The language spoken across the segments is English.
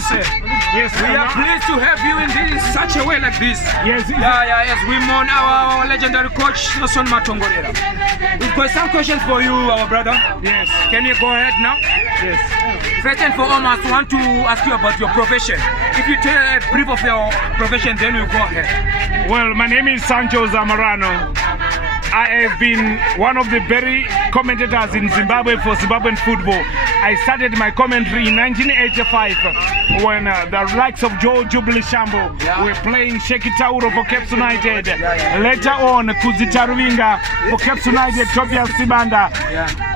you say? Yes, We are pleased to have you in such a way like this. Yes. Yes. We mourn our legendary coach, Sancho Zamorano. We've got some questions for you, our brother. Yes. Can you go ahead now? Yes. First and foremost, I want to ask you about your profession. If you tell a brief of your profession, then you go ahead. Well, my name is Sancho Zamorano. I have been one of the very commentators in Zimbabwe for Zimbabwean football. I started my commentary in 1985 when the likes of Joe Jubilee Shambo were playing Sheki Tauro for Cape United. Later on, Kuzita Ruinga for Cape United, Tobias Sibanda.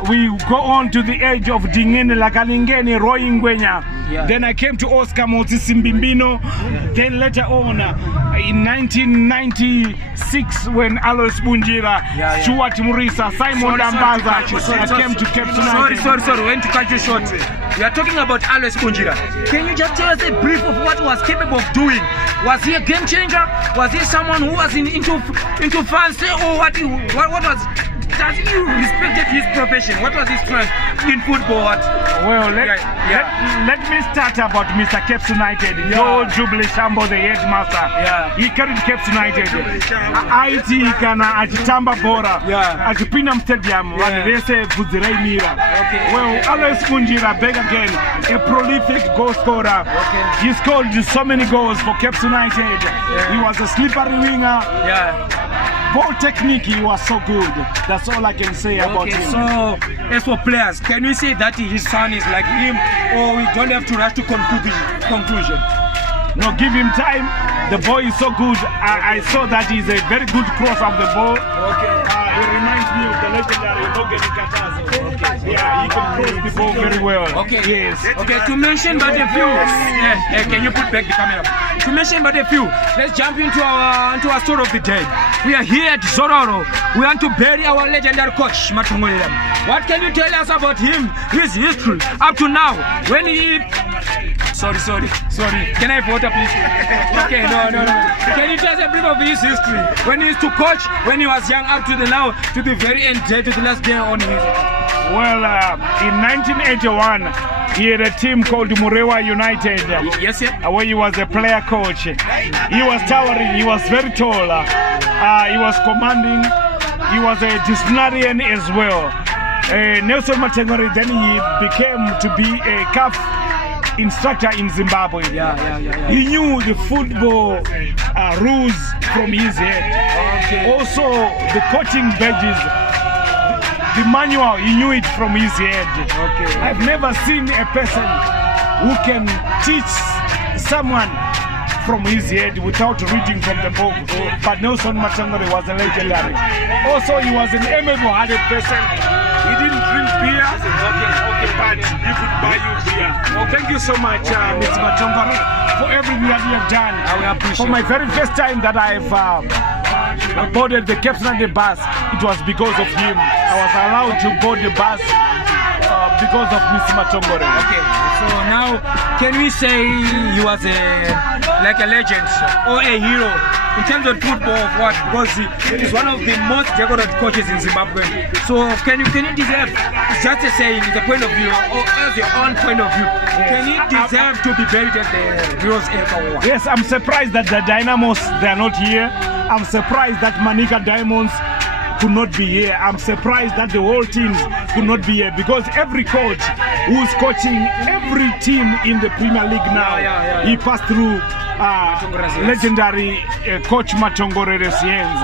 We go on to the age of Dingene Lakalingeni, Roy Ngwenya. Then I came to Oscar Motisi Mbimbino. Then later on, in 1996, when Alois Bunjira, Stuart Murisa, Simon Dambaza, I came to Cape United. Sorry, when to cut you short. We are talking about Alois Bunjira. Can you just tell us a brief of what he was capable of doing? Was he a game changer? Was he someone who was into fancy, or what was? Does he respected his profession? What was his strength in football? Well, let me start about Mr. Cape United. Joe Jubilee Shambo, the headmaster. He carried Cape United. IT kana achitamba bora. Achipinda stadium. Wanirese Vuzirai Mira. Well, Alois Bunjira back again, a prolific goal scorer. He scored so many goals for Cape United. He was a slippery winger. Ball technique, he was so good. That's all I can say about him. So, as for players, can we say that his son is like him, or we don't have to rush to conclusion? No, give him time. The boy is so good. I saw that he's a very good cross of the ball. He reminds me of the legendary Logan Katazo. He can cross the ball very well. Yes. To mention but a few. Can you put back the camera? To mention but a few. Let's jump into our story of the day. We are here at Zororo. We want to bury our legendary coach, Matungolera. What can you tell us about him, his history up to now? When he... Sorry. Can I have water, please? Okay, no. Can you tell us a bit of his history? When he used to coach, when he was young, up to the now, to the very end, to the last day on his... Well, in 1981, he had a team called Murewa United. Yes, sir. Where he was a player coach. He was towering, he was very tall. He was commanding. He was a disciplinarian as well. Nelson Matengori, then he became to be a CAF instructor in Zimbabwe. He knew the football rules from his head. Also, the coaching badges, the manual, he knew it from his head. I've never seen a person who can teach someone from his head without reading from the book. But Nelson Matengori was a legendary. Also, he was an amiable-hearted person. He didn't drink beer, but he could buy you beer. Thank you so much, Mr. Matengori, for everything that you have done. For my very first time that I've boarded the Cape United bus, it was because of him. I was allowed to board the bus because of Mr. Matengori. So now, can we say he was like a legend or a hero in terms of football of what? Because he is one of the most decorated coaches in Zimbabwe. So can you deserve, just to say in the point of view, or as your own point of view, can he deserve to be buried at the Heroes Air? Yes, I'm surprised that the Dynamos, they are not here. I'm surprised that Manika Diamonds could not be here. I'm surprised that the whole teams could not be here, because every coach who's coaching every team in the Premier League now, he passed through legendary coach Matongorere's hands.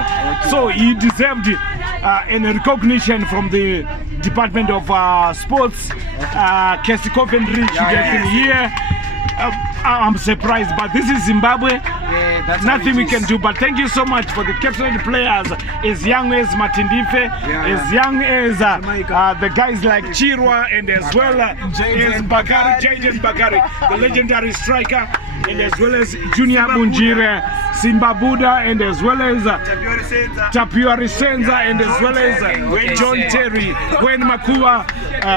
So he deserved an recognition from the Department of Sports, Casey Coventry, to get him here. I'm surprised, but this is Zimbabwe. Nothing we can do. But thank you so much for the Cape United players, as young as Matindife, as young as the guys like Chirwa, and as well as Bakari, Jaden Bakari, the legendary striker, and as well as Junior Bunjire, Simba Buddha, and as well as Tapiwari Senza, and as well as John Terry, Gwen Makua,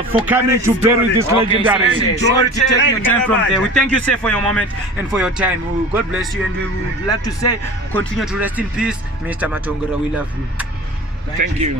for coming to bury this legendary. Sorry to take your time from there. We thank you, sir, for your moment and for your time. God bless you, and we would like to say, continue to rest in peace, Mr. Matongora. We love you. Thank you.